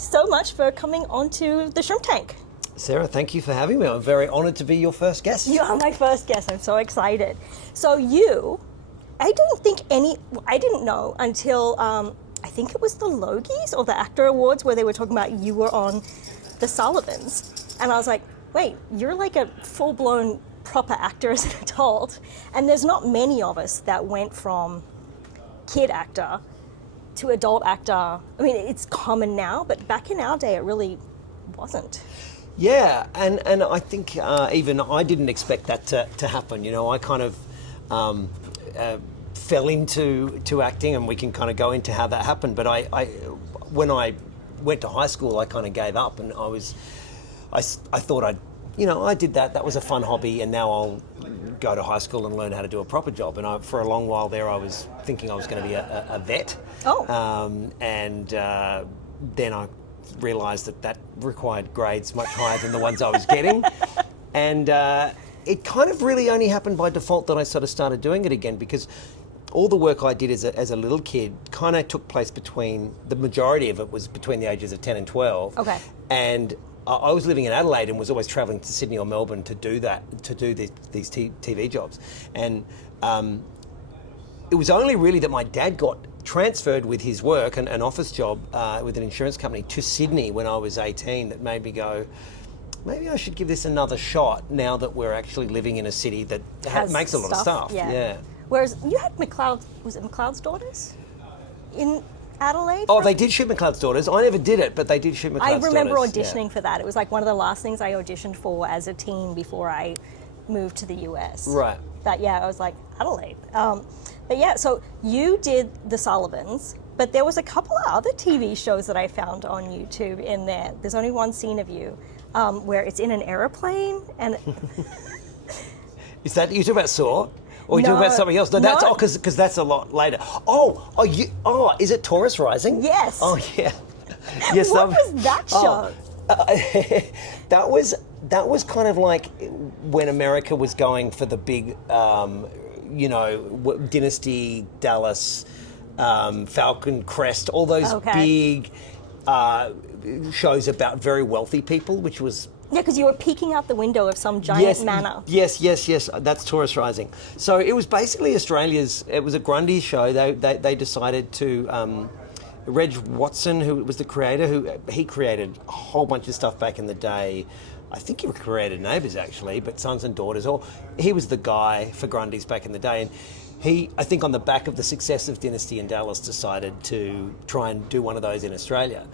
so much for coming onto the Shrimptank. Sarah, thank you for having me. I'm very honoured to be your first guest. You are my first guest. I'm so excited. So I didn't know until I think it was the Logies or the Actor Awards where they were talking about you were on the Sullivans. And I was like, wait, you're like a full-blown proper actor as an adult. And there's not many of us that went from kid actor to adult actor. I mean, it's common now, but back in our day, it really wasn't. Yeah, and I think even I didn't expect that to happen. You know, I kind of fell into acting, and we can kind of go into how that happened. But when I went to high school, I kind of gave up, and I thought I did that. That was a fun hobby, and now I'll go to high school and learn how to do a proper job. And for a long while there, I was thinking I was going to be a vet. Oh. Then I realised that required grades much higher than the ones I was getting. And it kind of really only happened by default that I sort of started doing it again, because all the work I did as a little kid kind of took place the majority of it was between the ages of 10 and 12. Okay. And I was living in Adelaide and was always travelling to Sydney or Melbourne to do these TV jobs. And it was only really that my dad got transferred with his work, an office job with an insurance company, to Sydney when I was 18, that made me go, maybe I should give this another shot now that we're actually living in a city that makes a lot of stuff. Yeah. Whereas you had was it McLeod's Daughters in Adelaide? Oh, they did shoot McLeod's Daughters. I never did it, but they did shoot McLeod's Daughters. I remember auditioning for that. It was like one of the last things I auditioned for as a teen before I moved to the US. Right. I was like, Adelaide. But yeah, so you did the Sullivans, but there was a couple of other TV shows that I found on YouTube in there. There's only one scene of you where it's in an aeroplane and... Is that, you talking about Saw? Or you talking about something else? No, that's because that's a lot later. Is it Taurus Rising? Yes. Oh yeah. Yes. What was that show? That was kind of like when America was going for the big, Dynasty, Dallas, Falcon Crest, all those big shows about very wealthy people, which was... Yeah, because you were peeking out the window of some giant manor. Yes. That's Taurus Rising. So it was basically it was a Grundy show. They decided to... Reg Watson, who was the creator, he created a whole bunch of stuff back in the day. I think he created Neighbours, actually, but Sons and Daughters. He was the guy for Grundy's back in the day. And he, I think on the back of the success of Dynasty in Dallas, decided to try and do one of those in Australia.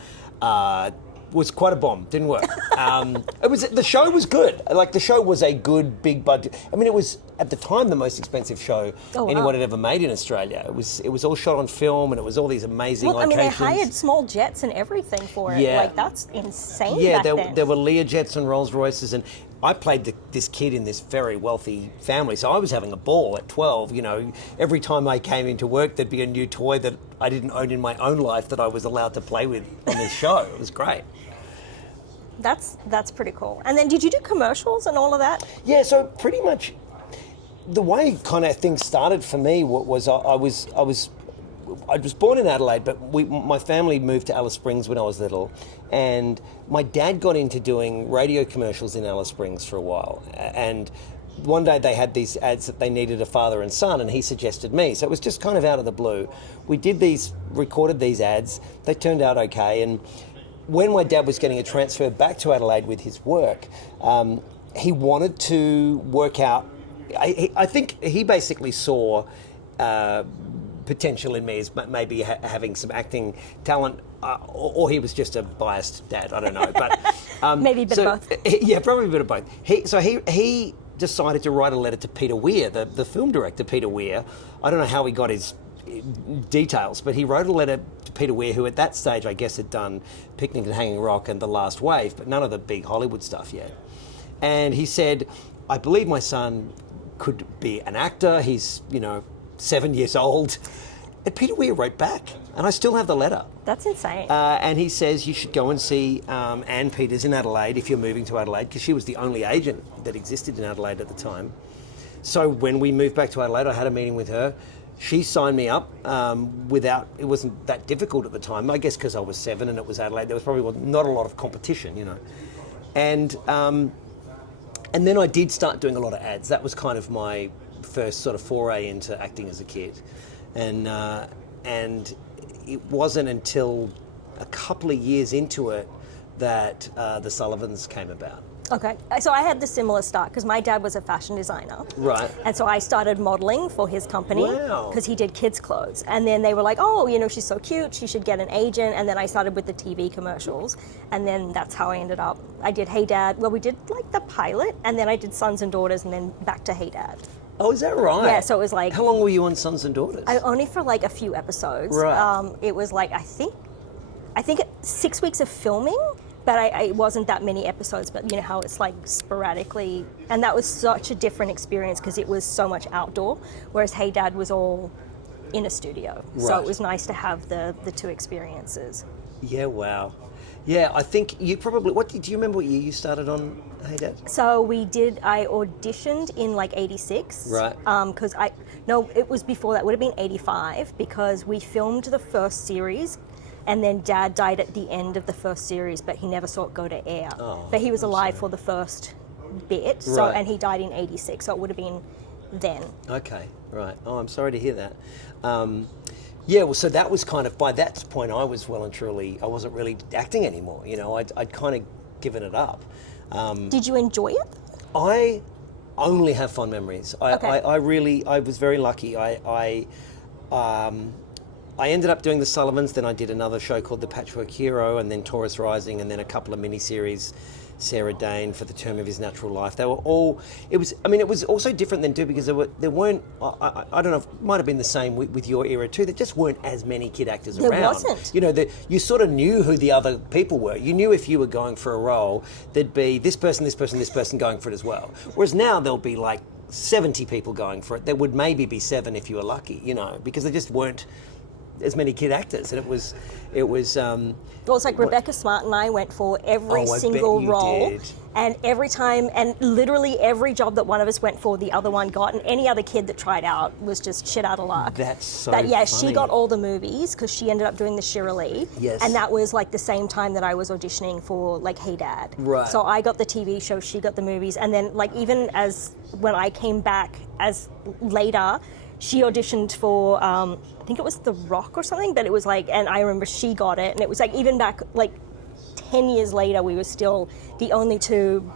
Was quite a bomb. Didn't work. The show was good. Like, the show was a good big budget. I mean, it was at the time the most expensive show anyone had ever made in Australia. It was all shot on film, and it was all these amazing locations. I mean, they hired small jets and everything for it. Yeah. Like, that's insane. Yeah, back then. there were Learjets and Rolls Royces, and I played this kid in this very wealthy family, so I was having a ball at 12. You know, every time I came into work, there'd be a new toy that I didn't own in my own life that I was allowed to play with on this show. It was great. That's pretty cool. And then did you do commercials and all of that? Yeah, so pretty much the way kind of things started for me was I was born in Adelaide, but my family moved to Alice Springs when I was little, and my dad got into doing radio commercials in Alice Springs for a while. And one day they had these ads that they needed a father and son, and he suggested me. So it was just kind of out of the blue. We recorded these ads. They turned out okay, and when my dad was getting a transfer back to Adelaide with his work, he wanted to work out... I think he basically saw potential in me as maybe having some acting talent, or he was just a biased dad, I don't know. But maybe a bit of both. Yeah, probably a bit of both. He decided to write a letter to Peter Weir, the film director, Peter Weir. I don't know how he got his details, but he wrote a letter to Peter Weir, who at that stage I guess had done Picnic at Hanging Rock and The Last Wave, but none of the big Hollywood stuff yet. And he said, I believe my son could be an actor. He's 7 years old. And Peter Weir wrote back, and I still have the letter. That's insane. And he says you should go and see Anne Peters in Adelaide if you're moving to Adelaide, because she was the only agent that existed in Adelaide at the time. So when we moved back to Adelaide, I had a meeting with her. she signed me up without, it wasn't that difficult at the time, I guess because I was 7 and it was Adelaide, there was probably not a lot of competition, you know. And then I did start doing a lot of ads. That was kind of my first sort of foray into acting as a kid. And it wasn't until a couple of years into it that the Sullivans came about. Okay, so I had the similar start because my dad was a fashion designer. Right. And so I started modeling for his company Wow. because he did kids' clothes. And then they were like, oh, you know, she's so cute, she should get an agent. And then I started with the TV commercials. And then that's how I ended up. I did Hey Dad. Well, we did like the pilot, and then I did Sons and Daughters, and then back to Hey Dad. Oh, is that right? Yeah, so it was like... How long were you on Sons and Daughters? only for like a few episodes. Right. It was like, I think 6 weeks of filming. But it wasn't that many episodes, but you know how it's like sporadically. And that was such a different experience because it was so much outdoor, whereas Hey Dad was all in a studio. Right. So it was nice to have the two experiences. Yeah, wow. Yeah, I think you probably, do you remember what year you started on Hey Dad? So I auditioned in like 86. Right. Because it was before that, it would have been 85 because we filmed the first series. And then Dad died at the end of the first series, but he never saw it go to air. Oh, but he was alive for the first bit, so and he died in 86, so it would have been then. Okay, right. Oh, I'm sorry to hear that. Yeah, well, so that was kind of, by that point, I was well and truly, I wasn't really acting anymore. You know, I'd kind of given it up. Did you enjoy it? I only have fond memories. Okay. I was very lucky. I ended up doing the Sullivans, then I did another show called The Patchwork Hero, and then Taurus Rising, and then a couple of miniseries, Sarah Dane for The Term of His Natural Life. They were all, it was also different then too, because there weren't, I don't know, it might have been the same with your era too, there just weren't as many kid actors around. There wasn't. You know, you sort of knew who the other people were. You knew if you were going for a role, there'd be this person, this person, this person going for it as well. Whereas now there'll be like 70 people going for it. There would maybe be 7 if you were lucky, you know, because there just weren't as many kid actors, and it was well, it's like Rebecca Smart and I went for every single role, did. and every time, and literally every job that one of us went for, the other one got, and any other kid that tried out was just shit out of luck. That's so But yeah, funny. she got all the movies because she ended up doing the Shirley. Yes. And that was like the same time that I was auditioning for like Hey Dad. Right. So I got the TV show, she got the movies, and then like even as when I came back as later, she auditioned for, I think it was The Rock or something, but it was like, and I remember she got it, and it was like even back like 10 years later, we were still the only 2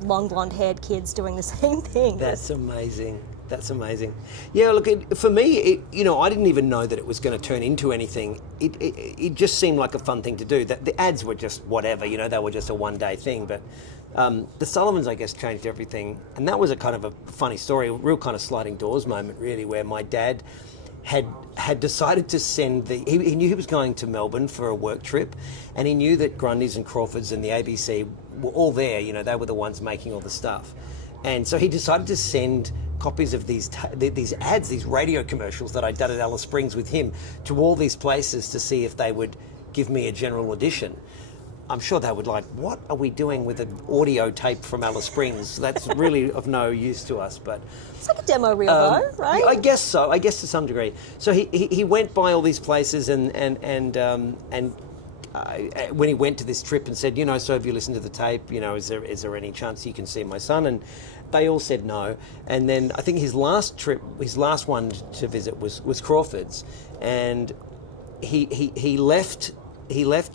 long blonde-haired kids doing the same thing. That's amazing. That's amazing. Yeah, look, for me, you know, I didn't even know that it was going to turn into anything. It just seemed like a fun thing to do. The ads were just whatever, you know, they were just a one-day thing, but the Sullivans, I guess, changed everything. And that was a kind of a funny story, a real kind of sliding doors moment, really, where my dad had decided to send he knew he was going to Melbourne for a work trip, and he knew that Grundy's and Crawford's and the ABC were all there, you know, they were the ones making all the stuff. And so he decided to send copies of these ads, these radio commercials that I'd done at Alice Springs with him, to all these places to see if they would give me a general audition. I'm sure they would like, what are we doing with an audio tape from Alice Springs? That's really of no use to us. But it's like a demo reel, though, right? I guess so. I guess to some degree. So he went by all these places and when he went to this trip and said, you know, so have you listened to the tape? You know, is there any chance you can see my son? And they all said no. And then I think his last one to visit was Crawford's, and he left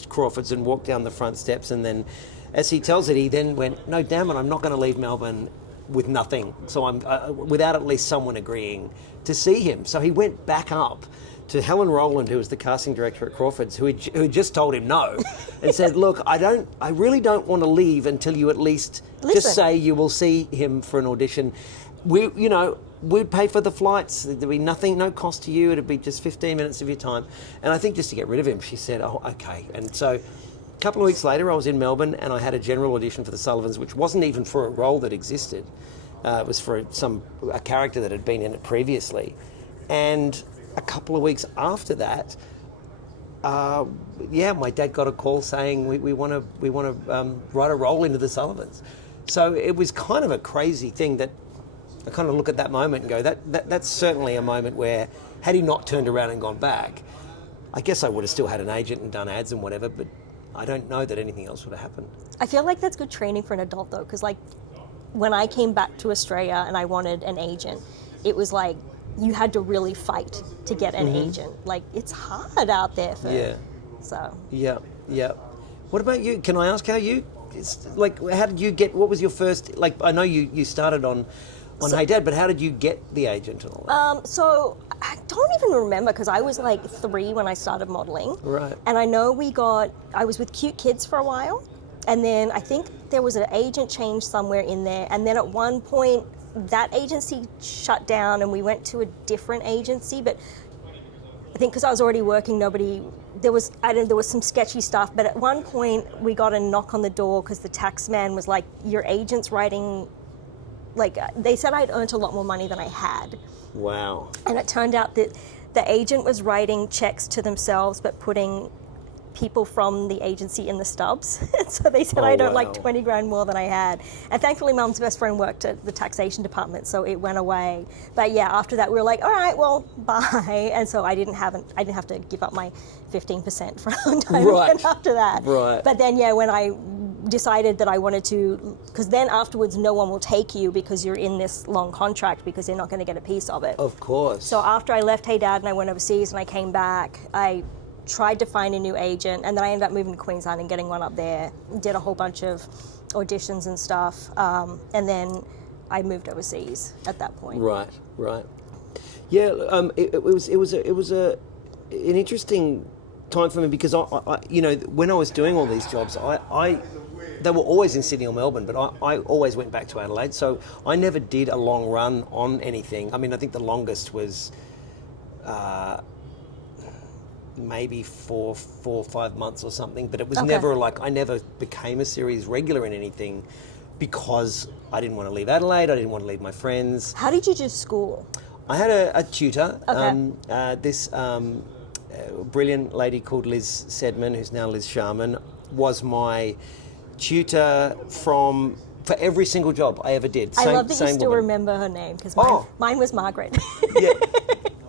Crawford's and walked down the front steps, and then, as he tells it, he then went, no, damn it, I'm not going to leave Melbourne with nothing. So I'm without at least someone agreeing to see him. So he went back up to Helen Rowland, who was the casting director at Crawford's, who had just told him no, and said, look, I really don't want to leave until you at least just say you will see him for an audition. We'd pay for the flights. There'd be nothing, no cost to you. It'd be just 15 minutes of your time. And I think just to get rid of him, she said, oh, okay. And so a couple of weeks later, I was in Melbourne and I had a general audition for the Sullivans, which wasn't even for a role that existed. It was for a character that had been in it previously. And a couple of weeks after that, my dad got a call saying we want to write a role into the Sullivans. So it was kind of a crazy thing that I kind of look at that moment and go, that's certainly a moment where, had he not turned around and gone back, I guess I would have still had an agent and done ads and whatever, but I don't know that anything else would have happened. I feel like that's good training for an adult though, because like when I came back to Australia and I wanted an agent, it was like you had to really fight to get an agent. Like it's hard out there for. Yeah. So. Yeah. Yeah. What about you? Can I ask how you? How did you get? What was your first? Like, I know you started on Hey Dad, but how did you get the agent and all that? So I don't even remember because I was like 3 when I started modeling. Right. And I know I was with Cute Kids for a while, and then I think there was an agent change somewhere in there, and then at one point that agency shut down and we went to a different agency, but I think because I was already working, there was some sketchy stuff, but at one point we got a knock on the door because the tax man was like, your agent's writing, like they said I'd earned a lot more money than I had. Wow. And it turned out that the agent was writing checks to themselves but putting people from the agency in the stubs. So they said I'd earned like 20 grand more than I had. And thankfully Mum's best friend worked at the taxation department, so it went away. But yeah, after that we were like, all right, well, bye. And so I didn't have to give up my 15% for a long time again after that. Right. But then yeah, when I decided that I wanted to, because then afterwards no one will take you because you're in this long contract because they're not going to get a piece of it. Of course. So after I left Hey Dad and I went overseas and I came back, I tried to find a new agent, and then I ended up moving to Queensland and getting one up there. Did a whole bunch of auditions and stuff, and then I moved overseas at that point. Right. Yeah, it was an interesting time for me because I when I was doing all these jobs, they were always in Sydney or Melbourne, but I always went back to Adelaide, so I never did a long run on anything. I mean, I think the longest was maybe 4 or 5 months or something, but it was never like, I never became a series regular in anything because I didn't want to leave Adelaide, I didn't want to leave my friends. How did you do school? I had a tutor, Okay. this brilliant lady called Liz Sedman, who's now Liz Sharman, was my tutor for every single job I ever did. I love that you still remember her name, because mine was Margaret. Yeah.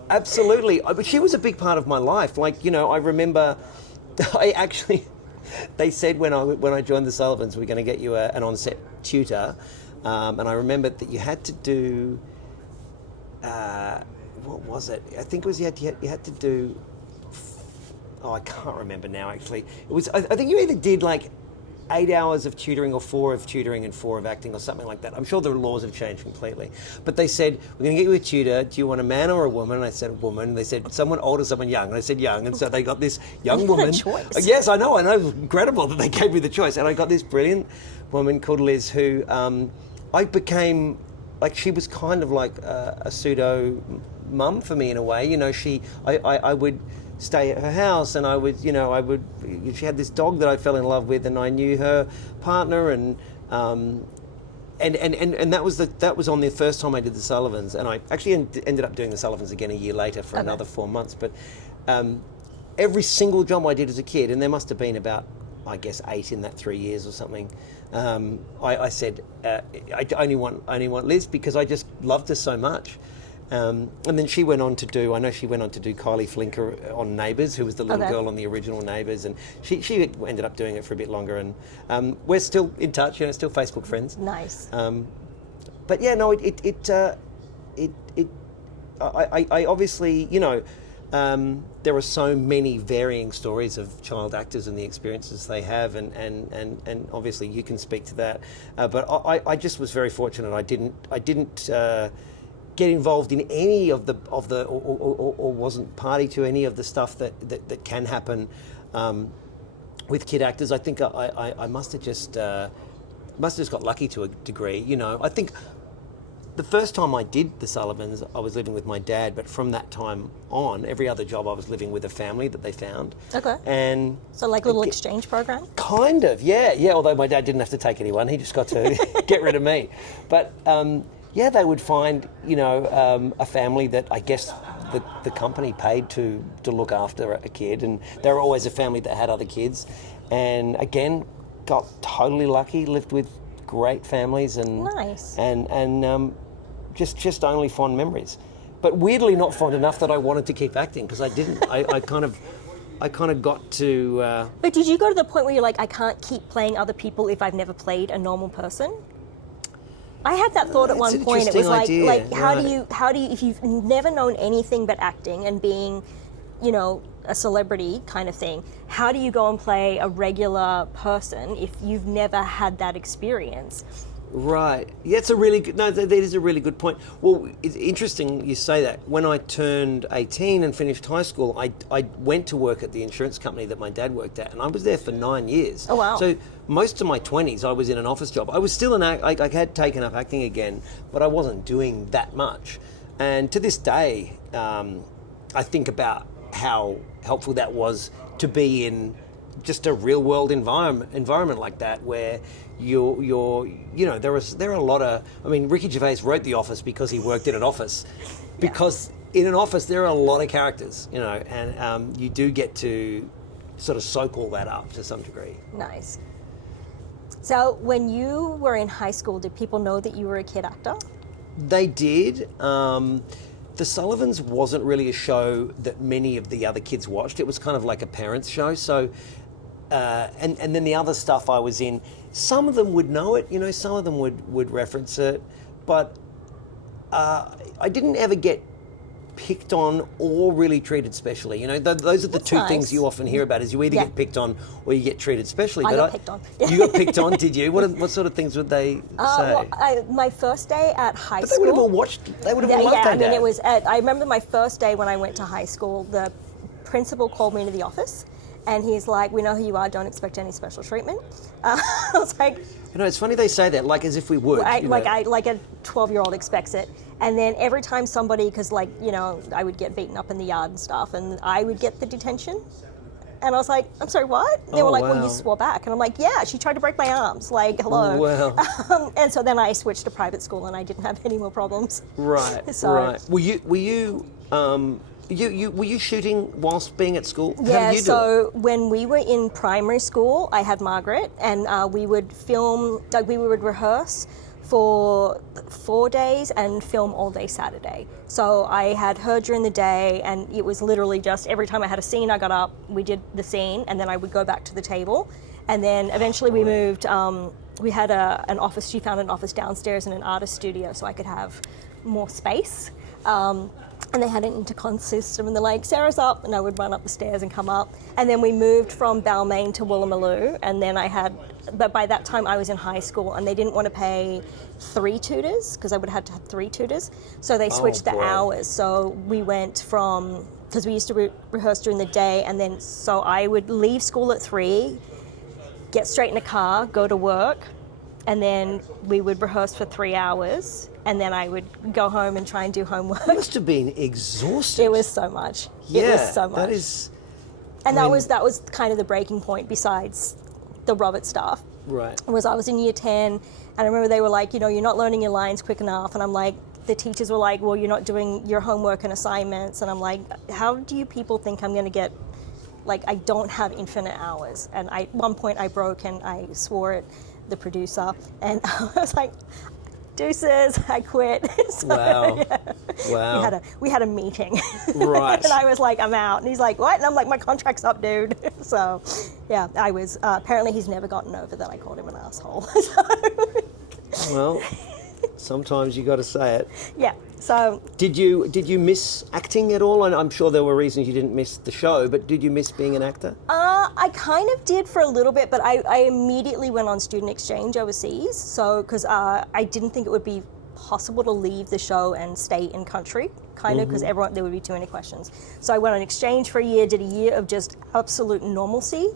Absolutely, but she was a big part of my life. Like, I remember, they said when I joined the Sullivans, we're going to get you an on-set tutor, and I remember that you had to do, what was it? I think it was you had to do. Oh, I can't remember now. Actually, it was. I think you either did like 8 hours of tutoring or 4 of tutoring and 4 of acting or something like that. I'm sure the laws have changed completely. But they said, we're going to get you a tutor. Do you want a man or a woman? And I said, woman. They said, someone old or someone young? And I said, young. And so they got this young woman. A choice. Yes, I know. It was incredible that they gave me the choice. And I got this brilliant woman called Liz who I became, like, she was kind of like a pseudo mum for me in a way. I would stay at her house, and she had this dog that I fell in love with, and I knew her partner, and that was on the first time I did the Sullivans, and I actually ended up doing the Sullivans again a year later for another 4 months. But every single job I did as a kid, and there must have been about, I guess, 8 in that 3 years or something. I said I only want Liz because I just loved her so much. And then she went on to do Kylie Flinker on Neighbours, who was the little girl on the original Neighbours, and she ended up doing it for a bit longer, and we're still in touch, still Facebook friends. Nice. But yeah, no, I obviously, there are so many varying stories of child actors and the experiences they have, and obviously you can speak to that. But I just was very fortunate. I didn't get involved in any of the or wasn't party to any of the stuff that can happen with kid actors. I think I must have just got lucky to a degree. I think the first time I did the Sullivans, I was living with my dad, but from that time on, every other job I was living with a family that they found. Okay. And so like a little exchange program? Kind of, yeah. Although my dad didn't have to take anyone, he just got to get rid of me. But yeah, they would find, a family that I guess the company paid to look after a kid, and they were always a family that had other kids. And again, got totally lucky, lived with great families, and nice. and just only fond memories. But weirdly not fond enough that I wanted to keep acting, because I didn't. I kind of got to... But did you go to the point where you're like, I can't keep playing other people if I've never played a normal person? I had that thought at one point. It was like, how do you, if you've never known anything but acting and being, you know, a celebrity kind of thing, how do you go and play a regular person if you've never had that experience? Right. Yeah, it's a really good... No, that is a really good point. Well, it's interesting you say that. When I turned 18 and finished high school, I went to work at the insurance company that my dad worked at, and I was there for 9 years. Oh, wow. So most of my 20s, I was in an office job. I was still I had taken up acting again, but I wasn't doing that much. And to this day, I think about how helpful that was to be in just a real world environment like that, where you're you know, there are a lot of... I mean, Ricky Gervais wrote The Office because he worked in an office, because in an office there are a lot of characters, you know, and you do get to sort of soak all that up to some degree. Nice. So when you were in high school, did people know that you were a kid actor? They did. The Sullivans wasn't really a show that many of the other kids watched. It was kind of like a parents' show. So, and then the other stuff I was in, some of them would know it, you know, some of them would reference it, but I didn't ever get picked on or really treated specially. You know, those are the two things you often hear about, is you either get picked on or you get treated specially. I got picked on. You got picked on, did you? What sort of things would they say? Well, my first day at high school... They would have all watched, they would have all loved that. I mean, it was... I remember my first day when I went to high school, the principal called me into the office, and he's like, we know who you are, don't expect any special treatment. I was like... You know, it's funny they say that, like as if we would. Like a 12-year-old expects it. And then every time somebody, because like, you know, I would get beaten up in the yard and stuff, and I would get the detention. And I was like, I'm sorry, what? They were like, well, you swore back. And I'm like, yeah, she tried to break my arms. Like, hello. Wow. And so then I switched to private school, and I didn't have any more problems. Right, right. Were you shooting whilst being at school? Yeah, how did you do it? When we were in primary school, I had Margaret, and we would film, we would rehearse for 4 days and film all day Saturday. So I had her during the day, and it was literally just every time I had a scene, I got up, we did the scene, and then I would go back to the table. And then eventually we moved, we had an office, she found an office downstairs in an artist studio so I could have more space. And they had an intercom system, and they're like, Sarah's up, and I would run up the stairs and come up. And then we moved from Balmain to Woolloomooloo, and then but by that time I was in high school, and they didn't want to pay 3 tutors, because I would have had to have 3 tutors. So they switched the hours. So we went from, because we used to rehearse during the day, and then so I would leave school at 3, get straight in a car, go to work, and then we would rehearse for 3 hours, and then I would go home and try and do homework. It must have been exhausting. It was so much. Yeah, it was so much. That is... And that was kind of the breaking point, besides the Robert stuff. Right. Was I was in year 10, and I remember they were like, you know, you're not learning your lines quick enough, and I'm like, the teachers were like, well, you're not doing your homework and assignments, and I'm like, how do you people think I'm going to get, like, I don't have infinite hours. And at one point I broke, and I swore at the producer, and I was like, deuces, I quit. So, wow. Yeah. Wow. We had a meeting. Right. And I was like, I'm out. And he's like, what? And I'm like, my contract's up, dude. So, yeah, I was, apparently he's never gotten over that I called him an asshole. So. Well, sometimes you got to say it. Yeah. So. Did you miss acting at all? I'm sure there were reasons you didn't miss the show, but did you miss being an actor? I kind of did for a little bit, but I immediately went on student exchange overseas. So, because I didn't think it would be possible to leave the show and stay in country, kind of, because there would be too many questions. So I went on exchange for a year, did a year of just absolute normalcy,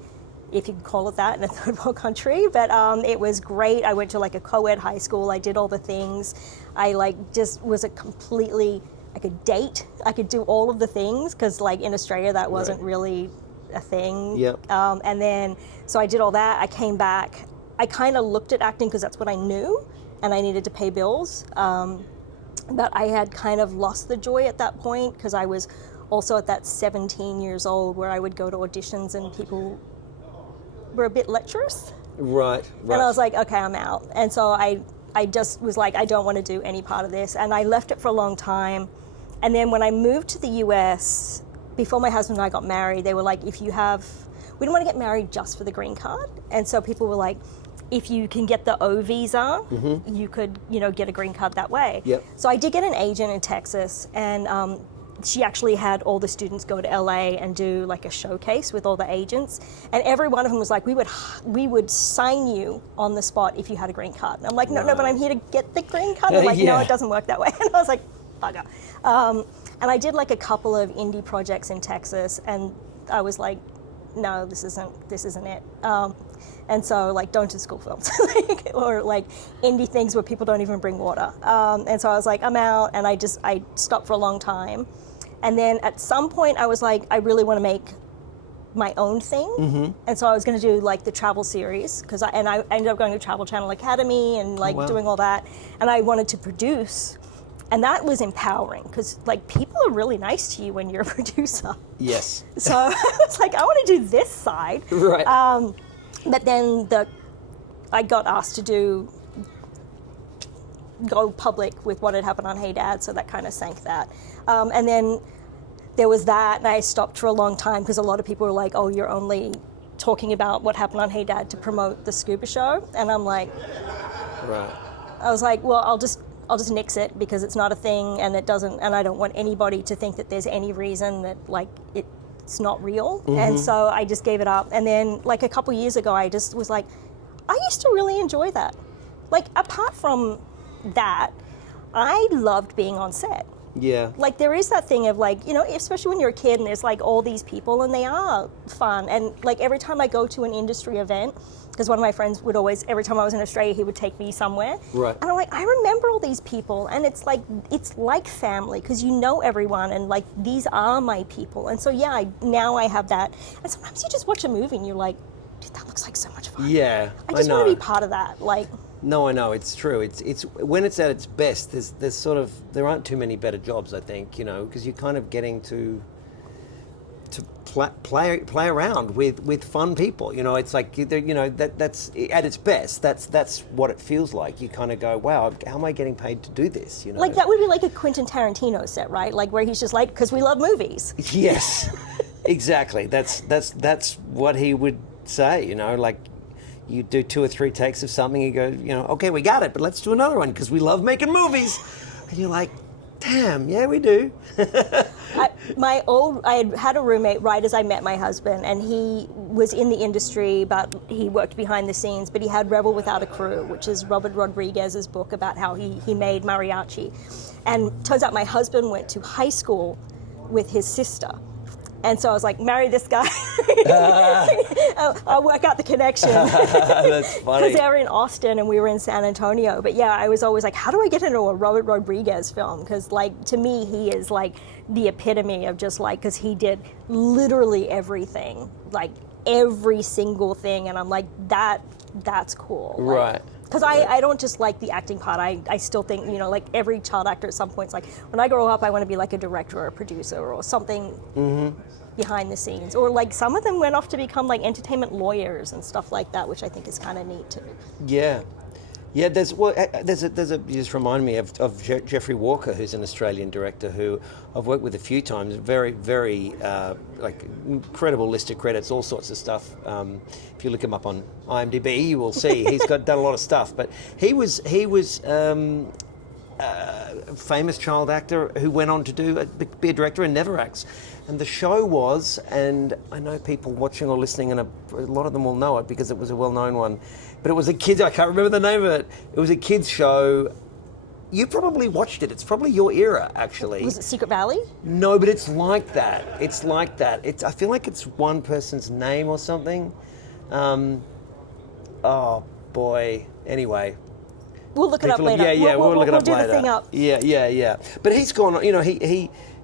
if you could call it that, in a third world country. But it was great. I went to like a co-ed high school. I did all the things. I like just was a completely, I could date. I could do all of the things, because like in Australia that wasn't really a thing. Yep. And then, so I did all that. I came back. I kind of looked at acting because that's what I knew, and I needed to pay bills. But I had kind of lost the joy at that point, because I was also at that 17 years old where I would go to auditions and people were a bit lecherous. Right. And I was like, okay, I'm out. And so I I just was like, I don't want to do any part of this. And I left it for a long time. And then when I moved to the US, before my husband and I got married, they were like, we don't want to get married just for the green card. And so people were like, if you can get the O visa, you could, get a green card that way. Yep. So I did get an agent in Texas, and she actually had all the students go to LA and do like a showcase with all the agents. And every one of them was like, we would sign you on the spot if you had a green card. And I'm like, no, but I'm here to get the green card. They're like, no, it doesn't work that way. And I was like, bugger. And I did like a couple of indie projects in Texas, and I was like, no, this isn't it. And so like, don't do school films or like indie things where people don't even bring water. And so I was like, I'm out, and I stopped for a long time. And then at some point I was like, I really want to make my own thing. And so I was going to do like the travel series, and I ended up going to Travel Channel Academy and like doing all that. And I wanted to produce. And that was empowering, because like people are really nice to you when you're a producer. Yes. So I was like, I want to do this side. Right. But then I got asked to go public with what had happened on Hey Dad, so that kind of sank that. And then there was that, and I stopped for a long time because a lot of people were like, oh, you're only talking about what happened on Hey Dad to promote the scuba show. And I'm like, right. I was like, well, I'll just nix it, because it's not a thing, and it doesn't, and I don't want anybody to think that there's any reason that like it's not real. And so I just gave it up. And then like a couple years ago, I just was like, I used to really enjoy that. Like, apart from that, I loved being on set. Yeah. Like, there is that thing of like, especially when you're a kid and there's like all these people and they are fun. And like every time I go to an industry event, because one of my friends would always, every time I was in Australia, he would take me somewhere. Right. And I'm like, I remember all these people, and it's like family, because you know everyone, and like these are my people. And so now I have that. And sometimes you just watch a movie and you're like, dude, that looks like so much fun. Yeah, I just want to be part of that. Like. No, I know, it's true. It's when it's at its best. There aren't too many better jobs, I think, because you're kind of getting to play around with fun people. It's like that's at its best. That's what it feels like. You kind of go, wow, how am I getting paid to do this? Like that would be like a Quentin Tarantino set, right? Like where he's just like, because we love movies. Yes, exactly. That's what he would say. Like. You do 2 or 3 takes of something, you go, okay, we got it, but let's do another one because we love making movies. And you're like, damn, yeah, we do. I had a roommate right as I met my husband, and he was in the industry, but he worked behind the scenes, but he had Rebel Without a Crew, which is Robert Rodriguez's book about how he made mariachi. And turns out my husband went to high school with his sister. And so I was like, marry this guy. I'll work out the connection. That's funny. Because they were in Austin and we were in San Antonio. But yeah, I was always like, how do I get into a Robert Rodriguez film? Because like, to me, he is like the epitome of just like, because he did literally everything, like every single thing. And I'm like, that's cool. Like, right. Because I don't just like the acting part. I still think, like every child actor at some point, it's like, when I grow up, I want to be like a director or a producer or something behind the scenes. Or like some of them went off to become like entertainment lawyers and stuff like that, which I think is kind of neat too. Yeah. Yeah, you just remind me of Jeffrey Walker, who's an Australian director who I've worked with a few times. Very, very like incredible list of credits, all sorts of stuff. If you look him up on IMDb, you will see he's done a lot of stuff. But he was a famous child actor who went on to be a director and never acts. And the show was, and I know people watching or listening, and a lot of them will know it because it was a well-known one, but it was a kids, I can't remember the name of it. It was a kids show. You probably watched it. It's probably your era, actually. Was it Secret Valley? No, but it's like that. It's like that. I feel like it's one person's name or something. Oh, boy. Anyway. We'll look it up later. We'll look it up later. We'll do the thing up. Yeah. But he's gone,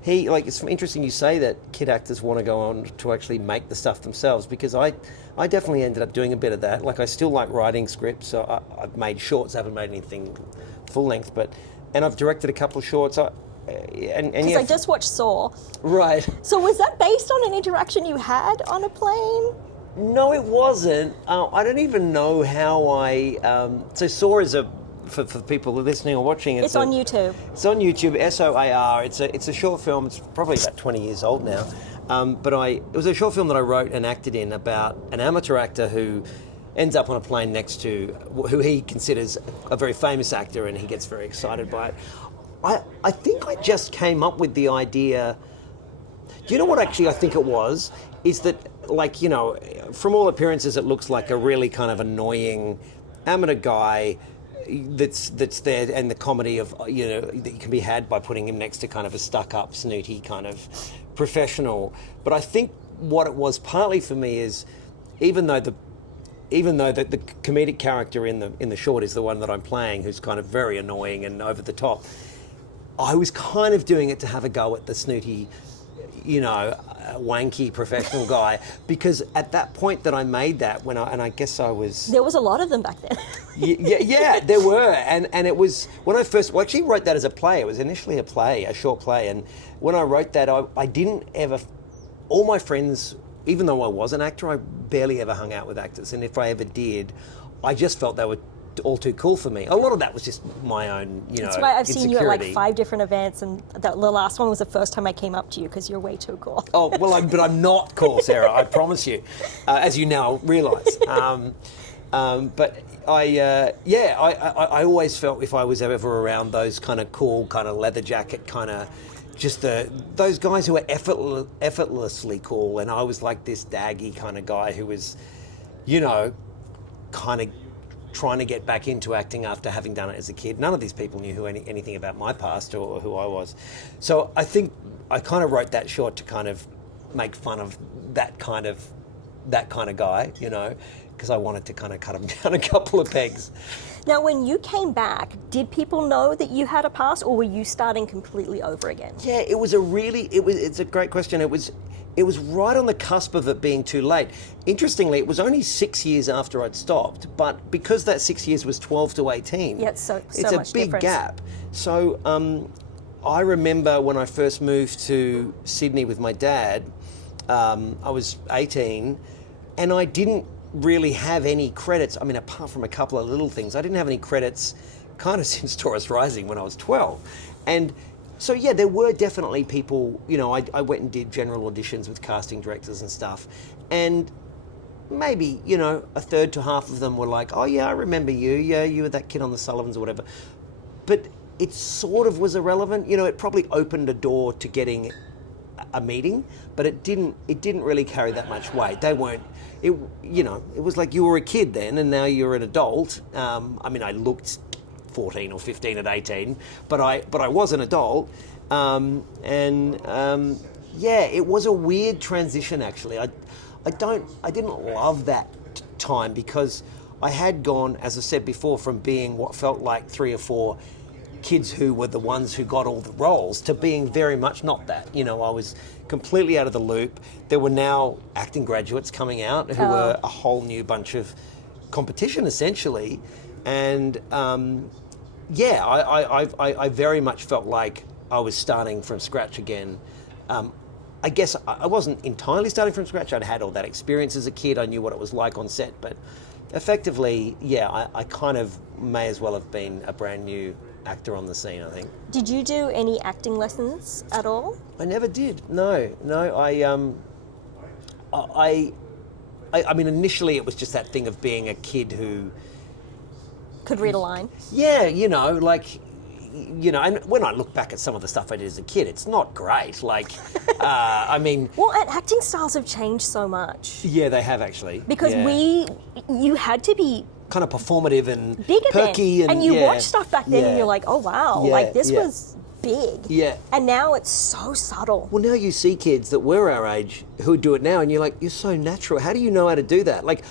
he like, it's interesting you say that kid actors want to go on to actually make the stuff themselves, because I definitely ended up doing a bit of that. Like, I still like writing scripts. So I've made shorts. I haven't made anything full length, and I've directed a couple of shorts. Because I just watched Saw. Right. So was that based on an interaction you had on a plane? No, it wasn't. I don't even know how so Saw is a for the people listening or watching. It's on YouTube. It's on YouTube, SOAR. It's a short film. It's probably about 20 years old now. It was a short film that I wrote and acted in about an amateur actor who ends up on a plane next to who he considers a very famous actor, and he gets very excited by it. I think I just came up with the idea. Do you know what actually I think it was? Is that, like, you know, from all appearances it looks like a really kind of annoying amateur guy that's there, and the comedy of, you know, that can be had by putting him next to kind of a stuck-up, snooty kind of professional. But I think what it was partly for me is, even though the comedic character in the short is the one that I'm playing, who's kind of very annoying and over the top, I was kind of doing it to have a go at the snooty, you know, wanky professional guy, because at that point that I made that, I guess I was... There was a lot of them back then. yeah, there were, and it was, when I actually wrote that as a play. It was initially a short play, and when I wrote that, I didn't ever... All my friends, even though I was an actor, I barely ever hung out with actors, and if I ever did, I just felt they were all too cool for me. A lot of that was just my own, you know, That's why I've seen you at like insecurity. 5 different events, and the last one was the first time I came up to you because you're way too cool. Oh, well, but I'm not cool, Sarah, I promise you, as you now realise. But I always felt if I was ever around those kind of cool, kind of leather jacket, kind of just those guys who are effortlessly cool, and I was like this daggy kind of guy who was, you know, kind of trying to get back into acting after having done it as a kid. None of these people knew anything about my past or who I was. So I think I kind of wrote that short to kind of make fun of that kind of guy, you know, because I wanted to kind of cut him down a couple of pegs. Now, when you came back, did people know that you had a past, or were you starting completely over again? Yeah, it's a great question. It was right on the cusp of it being too late. Interestingly, it was only 6 years after I'd stopped, but because that 6 years was 12 to 18, yeah, it's a much big difference. gap. So I remember when I first moved to Sydney with my dad, I was 18, and I didn't really have any credits. I mean, apart from a couple of little things, I didn't have any credits kind of since Taurus Rising when I was 12. And so, yeah, there were definitely people, you know, I went and did general auditions with casting directors and stuff, and maybe, you know, a third to half of them were like, oh yeah, I remember you, yeah, you were that kid on the Sullivans or whatever. But it sort of was irrelevant. You know, it probably opened a door to getting a meeting, but it didn't really carry that much weight. They weren't, you know, it was like you were a kid then and now you're an adult. I mean, I looked 14 or 15 at 18, but I was an adult, yeah, it was a weird transition actually. I didn't love that time because I had gone, as I said before, from being what felt like 3 or 4 kids who were the ones who got all the roles to being very much not that. You know, I was completely out of the loop. There were now acting graduates coming out who were a whole new bunch of competition essentially, and yeah, I very much felt like I was starting from scratch again. I guess I wasn't entirely starting from scratch. I'd had all that experience as a kid. I knew what it was like on set, but effectively, yeah, I kind of may as well have been a brand new actor on the scene, I think. Did you do any acting lessons at all? I never did. No. I mean, initially it was just that thing of being a kid who Could read a line? Yeah, you know, like, you know, and when I look back at some of the stuff I did as a kid, it's not great. Like, I mean... Well, and acting styles have changed so much. Yeah, they have actually. Because you had to be... kind of performative and bigger perky. And you watch stuff back then and you're like, oh, wow, like this was big. Yeah. And now it's so subtle. Well, now you see kids that were our age who do it now and you're like, you're so natural. How do you know how to do that? Like,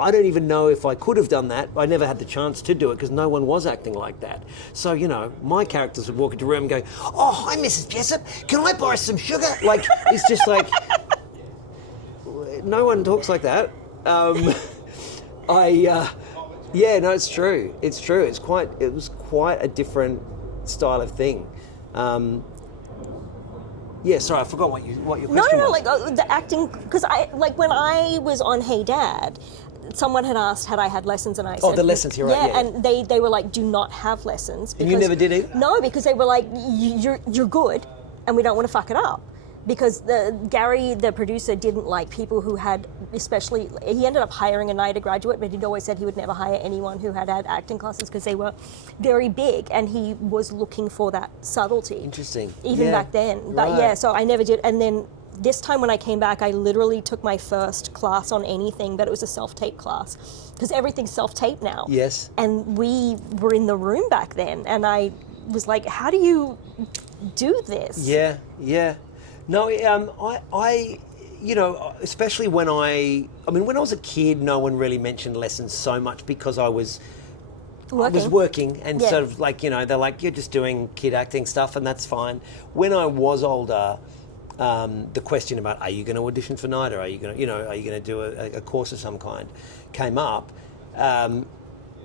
I don't even know if I could have done that. I never had the chance to do it because no one was acting like that. So, you know, my characters would walk into a room and go, oh, hi, Mrs. Jessup, can I borrow some sugar? Like, it's just like, no one talks like that. Yeah, no, it's true. It's true. It was quite a different style of thing. Yeah, sorry, I forgot what your question was. No, like the acting, because when I was on Hey Dad, someone had asked had I had lessons, and I said, Oh, the lessons, you're right. Yeah, and they were like, do not have lessons. And you never did either? No, because they were like, you're good, and we don't want to fuck it up. Because Gary, the producer, didn't like people who had, especially, he ended up hiring a NIDA graduate, but he'd always said he would never hire anyone who had acting classes because they were very big, and he was looking for that subtlety. Interesting. Even back then. But right. yeah, so I never did. And then this time when I came back, I literally took my first class on anything, but it was a self-tape class. Because everything's self-tape now. Yes. And we were in the room back then, and I was like, how do you do this? Yeah, yeah. No, I, you know, especially when I was a kid, no one really mentioned lessons so much because I was working and sort of like, you know, they're like, you're just doing kid acting stuff and that's fine. When I was older, the question about, are you going to audition for NIDA? Are you going to do a course of some kind came up.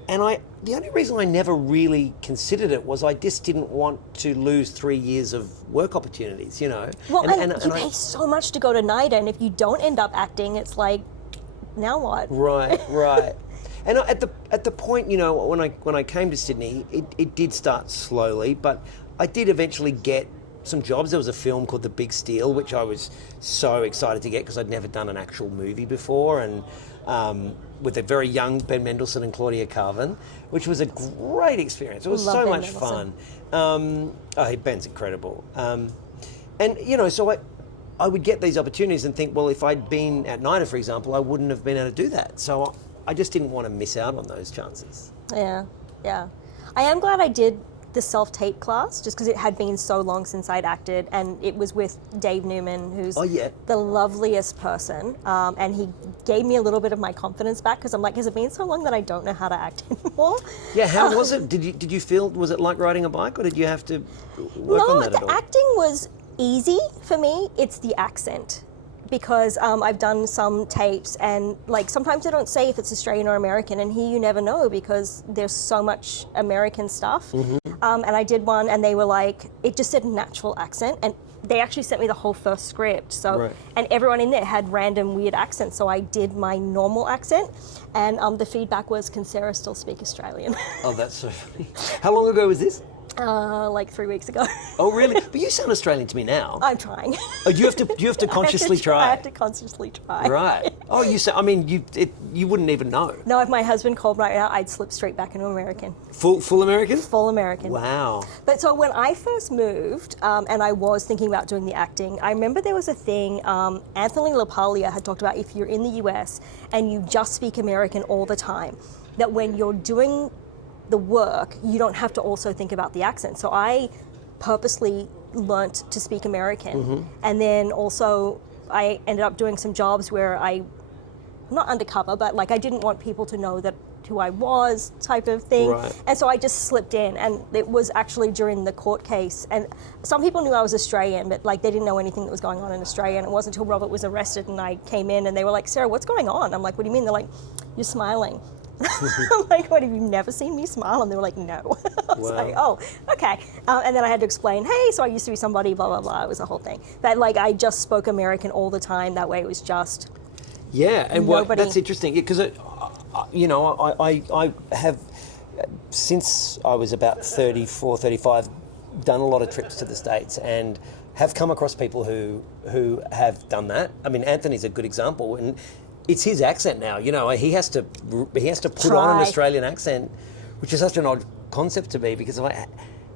And the only reason I never really considered it was I just didn't want to lose 3 years of work opportunities, you know. Well, and you pay so much to go to NIDA, and if you don't end up acting, it's like, now what? Right. And at the point, you know, when I came to Sydney, it did start slowly, but I did eventually get some jobs. There was a film called The Big Steal, which I was so excited to get because I'd never done an actual movie before, and with a very young Ben Mendelsohn and Claudia Carvin, which was a great experience. It was so much fun. Ben's incredible. And, you know, so I would get these opportunities and think, well, if I'd been at NIDA, for example, I wouldn't have been able to do that. So I just didn't want to miss out on those chances. Yeah. I am glad I did the self-tape class, just because it had been so long since I'd acted, and it was with Dave Newman, who's the loveliest person, and he gave me a little bit of my confidence back, because I'm like, has it been so long that I don't know how to act anymore? Yeah, how was it? Did you feel, was it like riding a bike, or did you have to work on that at all? No, the acting was easy for me. It's the accent. Because I've done some tapes, and like sometimes they don't say if it's Australian or American, and here you never know because there's so much American stuff. Mm-hmm. And I did one, and they were like, it just said natural accent, and they actually sent me the whole first script. So, and everyone in there had random weird accents, so I did my normal accent, and the feedback was, can Sarah still speak Australian? Oh, that's so funny. How long ago was this? Like 3 weeks ago. Oh, really? But you sound Australian to me now. I'm trying. Oh, you have to consciously try. I have to consciously try. Right. Oh, you wouldn't even know. No, if my husband called right now, I'd slip straight back into American. Full American? Full American. Wow. But so when I first moved, and I was thinking about doing the acting, I remember there was a thing, Anthony LaPaglia had talked about, if you're in the US and you just speak American all the time, that when you're doing the work, you don't have to also think about the accent. So I purposely learnt to speak American, and then also I ended up doing some jobs where not undercover, but like I didn't want people to know that who I was, type of thing. Right. And so I just slipped in, and it was actually during the court case. And some people knew I was Australian, but like they didn't know anything that was going on in Australia. And it wasn't until Robert was arrested and I came in, and they were like, Sarah, what's going on? I'm like, what do you mean? They're like, you're smiling. I'm like, what, have you never seen me smile? And they were like, no. I was like, oh, okay. And then I had to explain, hey, so I used to be somebody, blah, blah, blah. It was a whole thing. But like, I just spoke American all the time. That way it was just and that's interesting, because I have, since I was about 34, 35, done a lot of trips to the States and have come across people who have done that. I mean, Anthony's a good example, and it's his accent now. You know, he has to put on an Australian accent, which is such an odd concept to me, because I'm like,